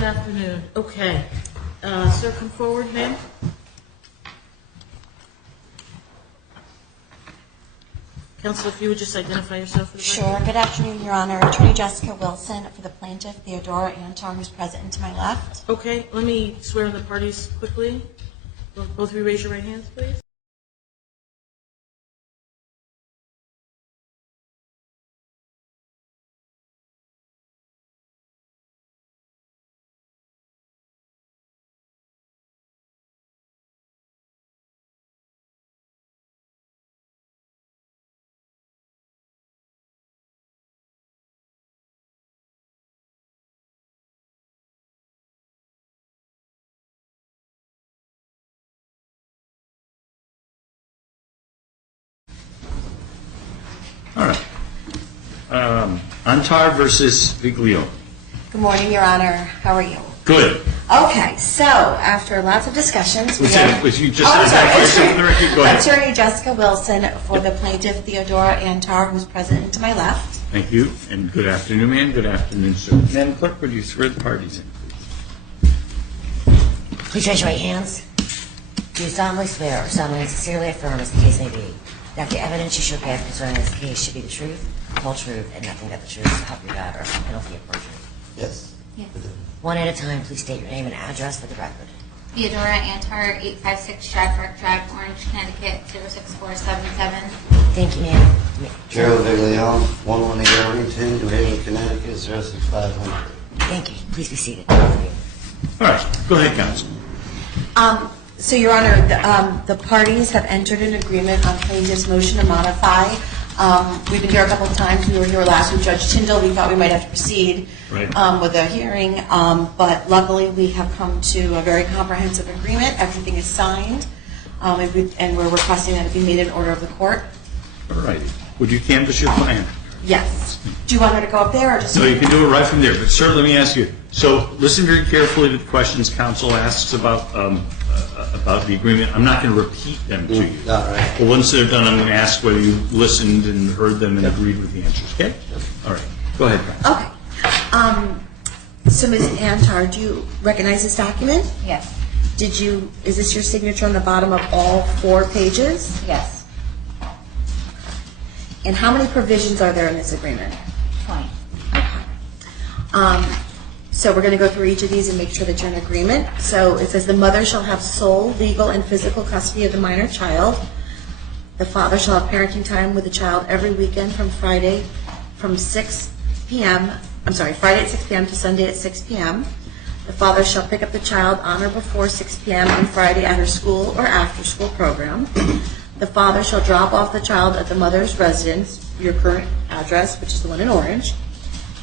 Good afternoon. Okay. Sir, come forward, ma'am. Counsel, if you would just identify yourself for the record. Sure. Good afternoon, Your Honor. Attorney Jessica Wilson for the plaintiff, Theodora Antar, who's present and to my left. Okay. Let me swear in the parties quickly. Both of you raise your right hands, please. All right. Antar versus Viglione. Good morning, Your Honor. How are you? Good. Okay, so after lots of discussions, Was you just identify yourself for the record? Go ahead. Attorney Jessica Wilson for the plaintiff, Theodora Antar, who's present and to my left. Thank you, and good afternoon, ma'am. Good afternoon, sir. Madam Clerk, would you swear the parties in, please? Please raise your right hands. Do you solemnly swear or solemnly and sincerely affirm, as the case may be, that the evidence you should give concerning this case should be the truth, the whole truth, and nothing but the truth, so help you God, or under penalty of perjury? Yes. One at a time, please state your name and address for the record. Theodora Antar, 856 Stradbrook Drive, Orange, Connecticut, 06477. Thank you, ma'am. Gerald, Viglione, 118 Arlington, New Haven, Connecticut, 06500. Thank you. Please be seated. All right. Go ahead, counsel. So, Your Honor, the parties have entered an agreement on plaintiff's motion to modify. We've been here a couple of times. We were here last with Judge Tyndall. We thought we might have to proceed with a hearing, but luckily we have come to a very comprehensive agreement. Everything is signed, and we're requesting that it be made in order of the court. All right. Would you canvass your client? Yes. Do you want her to go up there or just... No, you can do it right from there. But, sir, let me ask you. So listen very carefully to the questions counsel asks about the agreement. I'm not going to repeat them to you. All right. But once they're done, I'm going to ask whether you listened and heard them and agreed with the answers, okay? All right. Go ahead, counsel. Okay. So, Ms. Antar, do you recognize this document? Yes. Is this your signature on the bottom of all 4 pages? Yes. And how many provisions are there in this agreement? 20. So we're going to go through each of these and make sure that you're in agreement. So it says the mother shall have sole legal and physical custody of the minor child. The father shall have parenting time with the child every weekend from Friday at 6 p.m. to Sunday at 6 p.m. The father shall pick up the child on or before 6 p.m. on Friday at her school or after school program. The father shall drop off the child at the mother's residence, your current address, which is the one in Orange.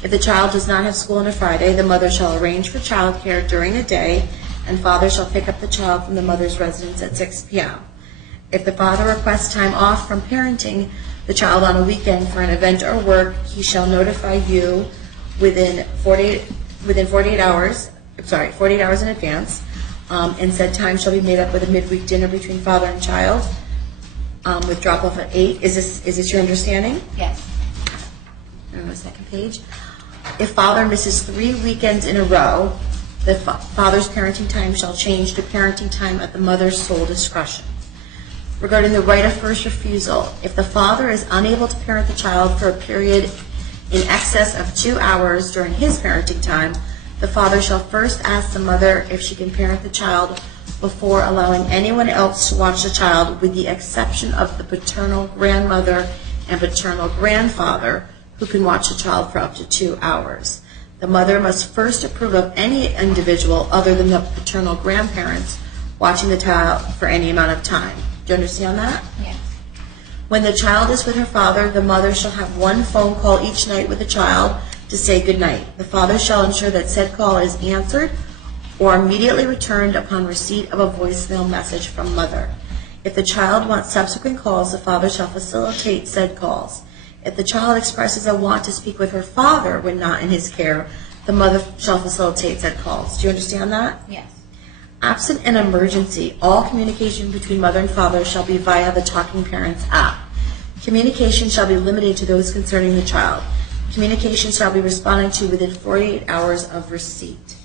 If the child does not have school on a Friday, the mother shall arrange for child care during the day, and father shall pick up the child from the mother's residence at 6 p.m. If the father requests time off from parenting the child on a weekend for an event or work, he shall notify you within 48 hours in advance, and said time shall be made up with a midweek dinner between father and child, with drop off at 8. Is this your understanding? Yes. On the second page. If father misses 3 weekends in a row, the father's parenting time shall change to parenting time at the mother's sole discretion. Regarding the right of first refusal, if the father is unable to parent the child for a period in excess of 2 hours during his parenting time, the father shall first ask the mother if she can parent the child before allowing anyone else to watch the child, with the exception of the paternal grandmother and paternal grandfather, who can watch the child for up to 2 hours. The mother must first approve of any individual other than the paternal grandparents watching the child for any amount of time. Do you understand that? Yes. When the child is with her father, the mother shall have 1 phone call each night with the child to say goodnight. The father shall ensure that said call is answered or immediately returned upon receipt of a voicemail message from mother. If the child wants subsequent calls, the father shall facilitate said calls. If the child expresses a want to speak with her father when not in his care, the mother shall facilitate said calls. Do you understand that? Yes. Absent an emergency, all communication between mother and father shall be via the Talking Parents app. Communication shall be limited to those concerning the child. Communication shall be responded to within 48 hours of receipt.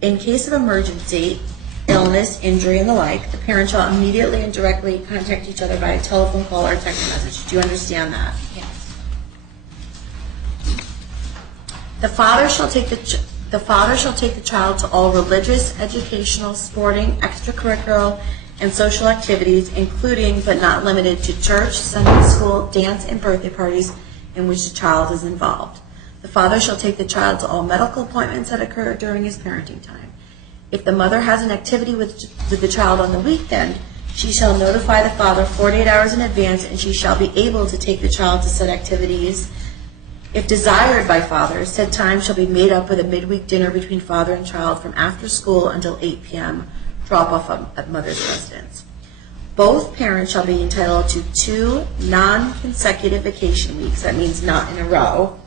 In case of emergency, illness, injury, and the like, the parent shall immediately and directly contact each other by a telephone call or text message. Do you understand that? Yes. The father shall take the child to all religious, educational, sporting, extracurricular, and social activities, including but not limited to church, Sunday school, dance, and birthday parties in which the child is involved. The father shall take the child to all medical appointments that occur during his parenting time. If the mother has an activity with the child on the weekend, she shall notify the father 48 hours in advance, and she shall be able to take the child to said activities. If desired by father, said time shall be made up with a midweek dinner between father and child from after school until 8 p.m., drop off at mother's residence. Both parents shall be entitled to 2 non-consecutive vacation weeks, that means not in a row,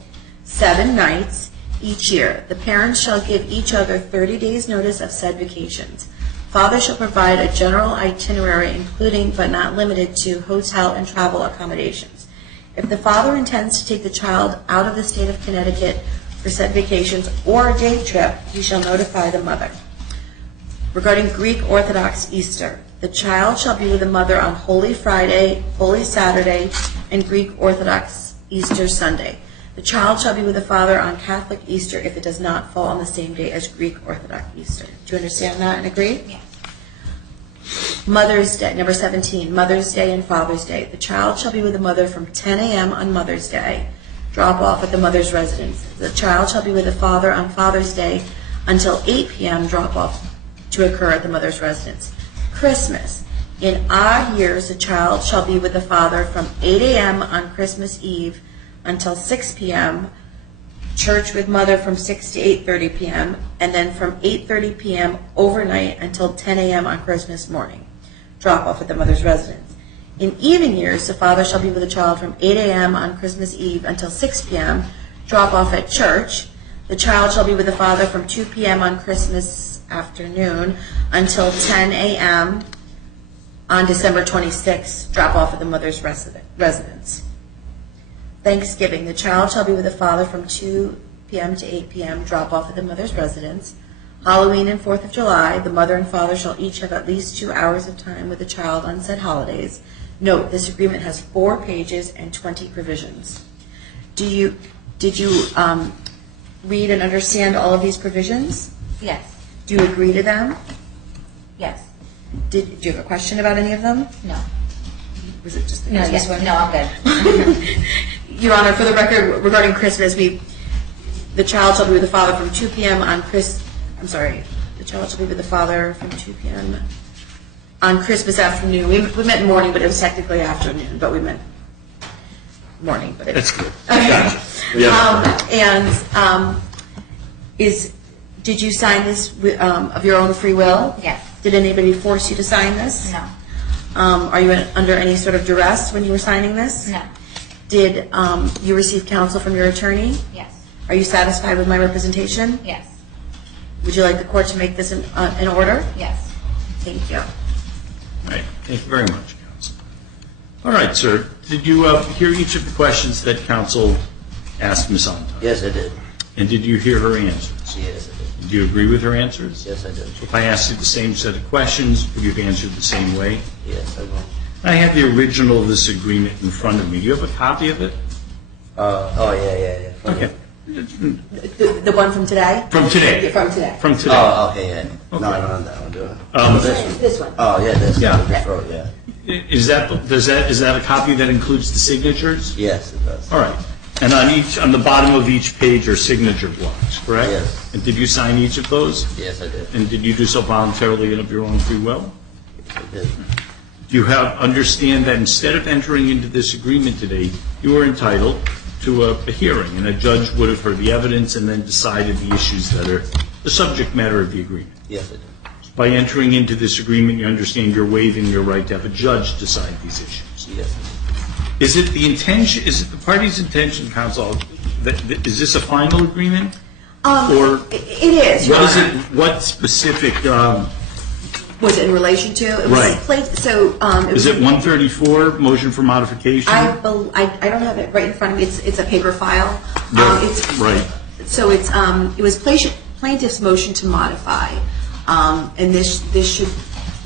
7 nights each year. The parents shall give each other 30 days notice of said vacations. Father shall provide a general itinerary including but not limited to hotel and travel accommodations. If the father intends to take the child out of the state of Connecticut for said vacations or a day trip, he shall notify the mother. Regarding Greek Orthodox Easter, the child shall be with the mother on Holy Friday, Holy Saturday, and Greek Orthodox Easter Sunday. The child shall be with the father on Catholic Easter if it does not fall on the same day as Greek Orthodox Easter. Do you understand that and agree? Yes. Mother's Day, number 17, Mother's Day and Father's Day. The child shall be with the mother from 10 a.m. on Mother's Day. Drop off at the mother's residence. The child shall be with the father on Father's Day until 8 p.m. Drop off to occur at the mother's residence. Christmas. In odd years, the child shall be with the father from 8 a.m. on Christmas Eve until 6 p.m., church with mother from 6 to 8:30 p.m., and then from 8:30 p.m. overnight until 10 a.m. on Christmas morning. Drop off at the mother's residence. In even years, the father shall be with the child from 8 a.m. on Christmas Eve until 6 p.m., drop off at church. The child shall be with the father from 2 p.m. on Christmas afternoon until 10 a.m. on December 26, drop off at the mother's residence. Thanksgiving, the child shall be with the father from 2 p.m. to 8 p.m., drop off at the mother's residence. Halloween and 4th of July, the mother and father shall each have at least 2 hours of time with the child on said holidays. Note, this agreement has 4 pages and 20 provisions. Did you read and understand all of these provisions? Yes. Do you agree to them? Yes. Do you have a question about any of them? No. Was it just the No, Christmas yes. one? No, I'm good. Your Honor, for the record, regarding Christmas, the child shall be with the father from 2 p.m. on the child shall be with the father from 2 p.m. on Christmas afternoon. We meant morning, but it was technically afternoon, but we meant morning. But That's good. Okay. Gotcha. Yeah. Did you sign this of your own free will? Yes. Did anybody force you to sign this? No. Are you under any sort of duress when you were signing this? No. Did you receive counsel from your attorney? Yes. Are you satisfied with my representation? Yes. Would you like the court to make this in order? Yes. Thank you. All right. Thank you very much, counsel. All right, sir. Did you hear each of the questions that counsel asked Ms. Antar? Yes, I did. And did you hear her answers? Yes, I did. Do you agree with her answers? Yes, I did. If I asked you the same set of questions, would you have answered the same way? Yes, I will. I have the original of this agreement in front of me. Do you have a copy of it? Yeah. Okay. The one from today? From today. From today. From today. Oh, okay, yeah. No, I don't have that one, do I? This one. Oh, yeah, this. Yeah. This road, yeah. Is that a copy that includes the signatures? Yes, it does. All right. And on the bottom of each page are signature blocks, correct? Yes. And did you sign each of those? Yes, I did. And did you do so voluntarily and of your own free will? Yes, I did. Do you understand that instead of entering into this agreement today, you were entitled to a hearing, and a judge would have heard the evidence and then decided the issues that are the subject matter of the agreement? Yes, I did. By entering into this agreement, you understand you're waiving your right to have a judge decide these issues. Yes, I did. Is it the party's intention, counsel, is this a final agreement? Or It is, Your what is Honor. it, what specific, Was it in relation to? It was Right. It is it 134, motion for modification? I don't have it right in front of me. It's a paper file. No, It's right. So it was plaintiff's motion to modify. And this should,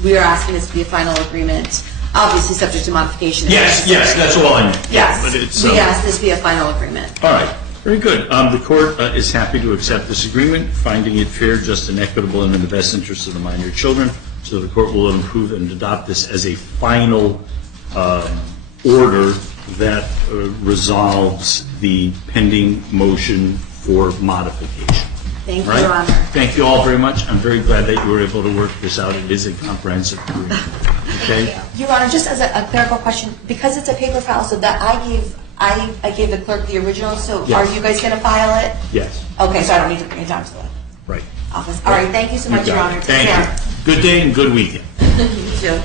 we are asking this to be a final agreement, obviously subject to modification. Yes, that's all I meant. Yes, But it's, we ask this be a final agreement. all right, very good. The court is happy to accept this agreement, finding it fair, just, and equitable, and in the best interest of the minor children. So the court will approve and adopt this as a final order that resolves the pending motion for modification. Thank you, Right? Your Honor. Thank you all very much. I'm very glad that you were able to work this out. It is a comprehensive agreement. Okay? Your Honor, just as a clerical question, because it's a paper file, so that I gave the clerk the original, so Yes. are you guys going to file it? Yes, Okay, so I don't need to bring it down to the right. office. All right, thank you so You much, Your got Honor. it. Take Thank care. you. Good day and good weekend. You too.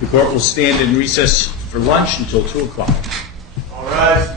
The court will stand in recess for lunch until 2 o'clock. All right.